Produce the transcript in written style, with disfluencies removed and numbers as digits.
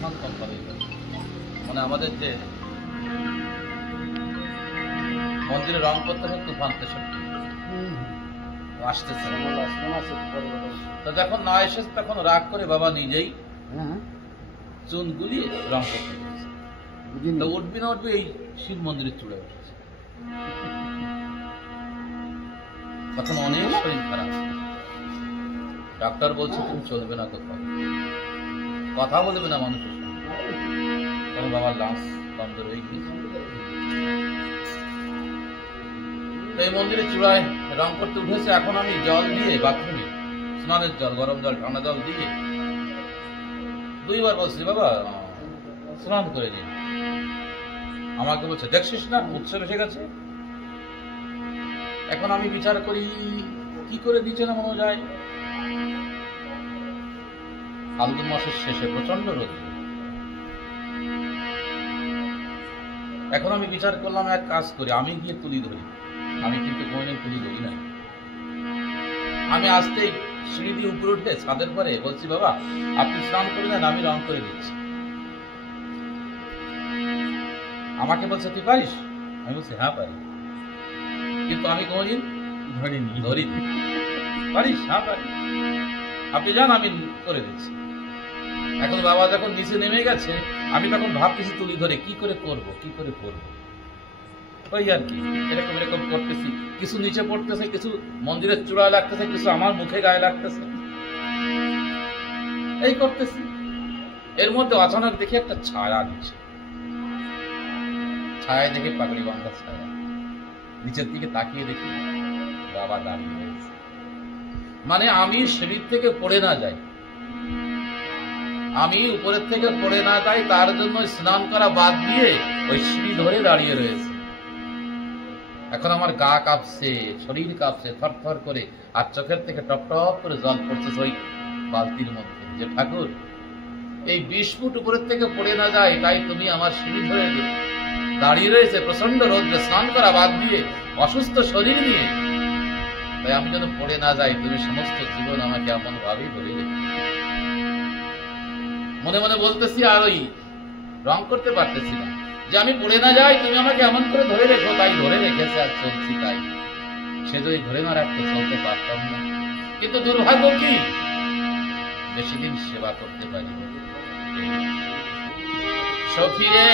তুফান company, মানে আমাদের যে মন্দিরে রং করতে হয় তুফান 63 আসতেছে। তো যখন না এসেছে তখন রাগ করে বাবা নিজেই চুন গুলিয়ে রং করতে গেছে। তো উঠবি না উঠবি এই শিব মন্দিরের চূড়ে উঠেছে। তখন অনেক শরীর খারাপ, ডাক্তার বলছে তুমি চলবে না, কোথাও কথা বলবে না মানুষের সঙ্গে। তখন বাবার লাঞ্চ বন্ধ হয়ে গিয়েছে। এই মন্দিরের চূড়ায় রং করতে উঠেছে। এখন আমি জল দিয়ে বাথরুমে স্নানের জল, গরম জল, ঠান্ডা জল দিয়ে 2 বার বলছি বাবা স্নান করে নিন। আমাকে বলছে দেখছিস না উৎসব এসে গেছে। এখন আমি বিচার করি কি করে দিচ্ছে না মনে যায়। ফাল্গুন মাসের শেষে প্রচন্ড রোদ। এখন আমি বিচার করলাম এক কাজ করি, আমি গিয়ে তুলি ধরি। আমি কিন্তু কোনোদিন তুলি ধরি না। আমি আসতেই সিঁড়ি দিয়ে উপরে উঠে ছাদের পরে বলছি বাবা আপনি স্নান করে দেন, আমি রং করে দিচ্ছি। আমাকে বলছে তুই পারিস? আমি বলছি হ্যাঁ পারি, কিন্তু আমি কোনোদিন ধরিনি। পারিস? হ্যাঁ পারি। আপনি যান আমি করে দিচ্ছি। এখন বাবা যখন নিচে নেমে গেছে আমি তখন ভাবতেছি তুলি ধরে কি করে করব। ওই আর কি এরকম করতেছি। কিছু নিচে পড়তেছে, কিছু মন্দিরের চূড়ায় লাগতেছে, কিছু আমার মুখে গায়ে লাগতেছে, এই করতেছি। এর মধ্যে অচানক দেখি একটা ছায়া নিচে, ছায়া দেখে পাগড়ি বাঁধা ছায়া। নিচের দিকে তাকিয়ে দেখি বাবা দাঁড়িয়ে রয়েছে। মানে আমি সিঁড়ির থেকে পড়ে না যাই, আমি উপরের থেকে পড়ে না যাই, তার জন্য স্নান করা বাদ দিয়ে ওই সিঁড়ি ধরে দাঁড়িয়ে রয়েছে। এখন আমার গা কাঁপছে, শরীর কাঁপছে থরথর করে, আর চোখের থেকে টপ টপ করে জল পড়ছে ওই বালতির মধ্যে। যে ঠাকুর এই 20 ফুট উপরের থেকে পড়ে না যায়, তাই তুমি আমার সিঁড়ি ধরে দাঁড়িয়ে রয়েছে প্রচন্ড রোদ্রে, স্নান করা বাদ দিয়ে, অসুস্থ শরীর নিয়ে, তাই আমি যেন পড়ে না যাই, তুমি সমস্ত জীবন আমাকে এমন ভাবেই ধরে রেখে। মনে মনে বলতেছি, আর ওই রং করতে পারতেছি না, যে আমি পড়ে না যাই, তুমি আমাকে এমন করে ধরে রেখো। তাই ধরে রেখেছে আর চলছি। তাই সে যদি ধরে না রাখতে চলতে পারতাম না। কিন্তু দুর্ভাগ্য কি, বেশি দিন সেবা করতে পারি। সখী রে